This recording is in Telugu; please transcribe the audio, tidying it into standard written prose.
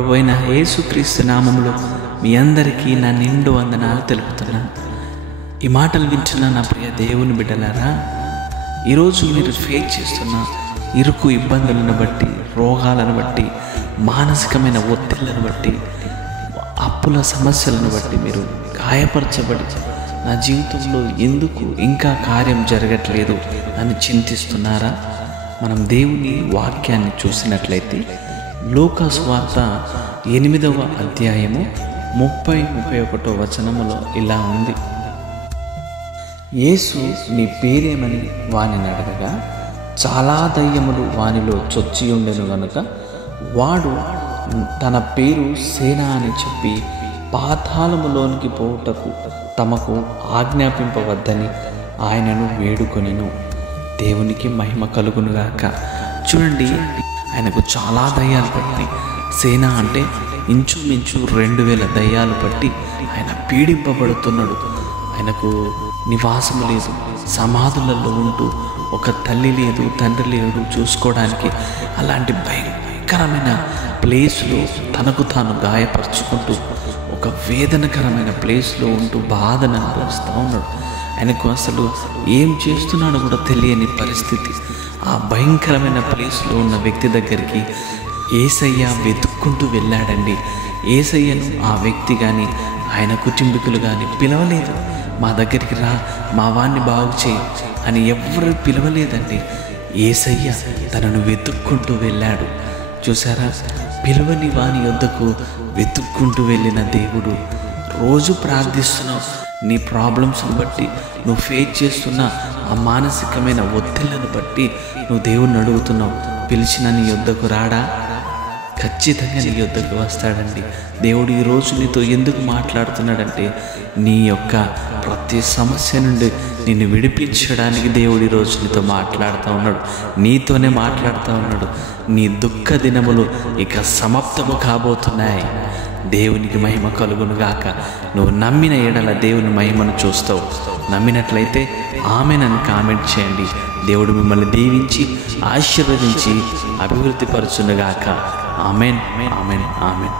ప్రభువైన యేసుక్రీస్తు నామములో మీ అందరికీ నా నిండు వందనాలు తెలుపుతున్నాను. ఈ మాటలు వింటున్న నా ప్రియ దేవుని బిడ్డలారా, ఈరోజు మీరు ఫేస్ చేస్తున్న ఇరుకు ఇబ్బందులను బట్టి, రోగాలను బట్టి, మానసికమైన ఒత్తిళ్లను బట్టి, అప్పుల సమస్యలను బట్టి మీరు గాయపరచబడి నా జీవితంలో ఎందుకు ఇంకా కార్యం జరగట్లేదు అని చింతిస్తున్నారా? మనం దేవుని వాక్యాన్ని చూసినట్లయితే లూకా సువార్త 8వ అధ్యాయము 30-31 వచనములో ఇలా ఉంది. యేసు నీ పేరేమని వానిని అడగగా, చాలా దయ్యములు వానిలో చొచ్చి ఉండెను గనుక వాడు తన పేరు సేన అని చెప్పి పాతాళములోనికి పోవుటకు తమకు ఆజ్ఞాపింపవద్దని ఆయనను వేడుకొనెను. దేవునికి మహిమ కలుగునుగాక. చూడండి, ఆయనకు చాలా దయ్యాలు పట్టి, సేన అంటే ఇంచుమించు 2000 దయ్యాలు పట్టి ఆయన పీడింపబడుతున్నాడు. ఆయనకు నివాసము లేదు, సమాధులలో ఉంటూ ఒక తల్లి లేదు, తండ్రి లేడు చూసుకోవడానికి. అలాంటి భయంకరమైన ప్లేస్లో తనకు తాను గాయపరుచుకుంటూ ఒక వేదనకరమైన ప్లేస్లో ఉంటూ బాధను అనుభవిస్తూ ఉన్నాడు. ఆయనకు అసలు ఏం చేస్తున్నాడో కూడా తెలియని పరిస్థితి. ఆ భయంకరమైన ప్లేస్లో ఉన్న వ్యక్తి దగ్గరికి యేసయ్య వెతుక్కుంటూ వెళ్ళాడండి. యేసయ్యను ఆ వ్యక్తి కానీ ఆయన కుటుంబీకులు కానీ పిలవలేదు. మా దగ్గరికి రా, మా వాణ్ణి బాగు చేయి అని ఎవ్వరూ పిలవలేదండి. యేసయ్య తనను వెతుక్కుంటూ వెళ్ళాడు. చూసారా, పిలవని వాని యొద్దకు వెతుక్కుంటూ వెళ్ళిన దేవుడు. రోజు ప్రార్థిస్తున్నావు, నీ ప్రాబ్లమ్స్ని బట్టి, నువ్వు ఫేస్ చేస్తున్న ఆ మానసికమైన ఒత్తిళ్లను బట్టి నువ్వు దేవుణ్ణి అడుగుతున్నావు. పిలిచిన నీ యొద్దకు రాడా? ఖచ్చితంగా నీ యొద్దకు వస్తాడండి. దేవుడు ఈరోజు నీతో ఎందుకు మాట్లాడుతున్నాడంటే, నీ యొక్క ప్రతి సమస్య నుండి నిన్ను విడిపించడానికి దేవుడు ఈరోజు నీతో మాట్లాడుతూ ఉన్నాడు. నీతోనే మాట్లాడుతూ ఉన్నాడు. నీ దుఃఖ దినములు ఇక సమాప్తము కాబోతున్నాయి. దేవునికి మహిమ కలుగునుగాక. నువ్వు నమ్మిన ఎడల దేవుని మహిమను చూస్తావు. నమ్మినట్లయితే ఆమెనని కామెంట్ చేయండి. దేవుడు మిమ్మల్ని దీవించి ఆశీర్వదించి అభివృద్ధి పరచునుగాక. Amen, amen, amen.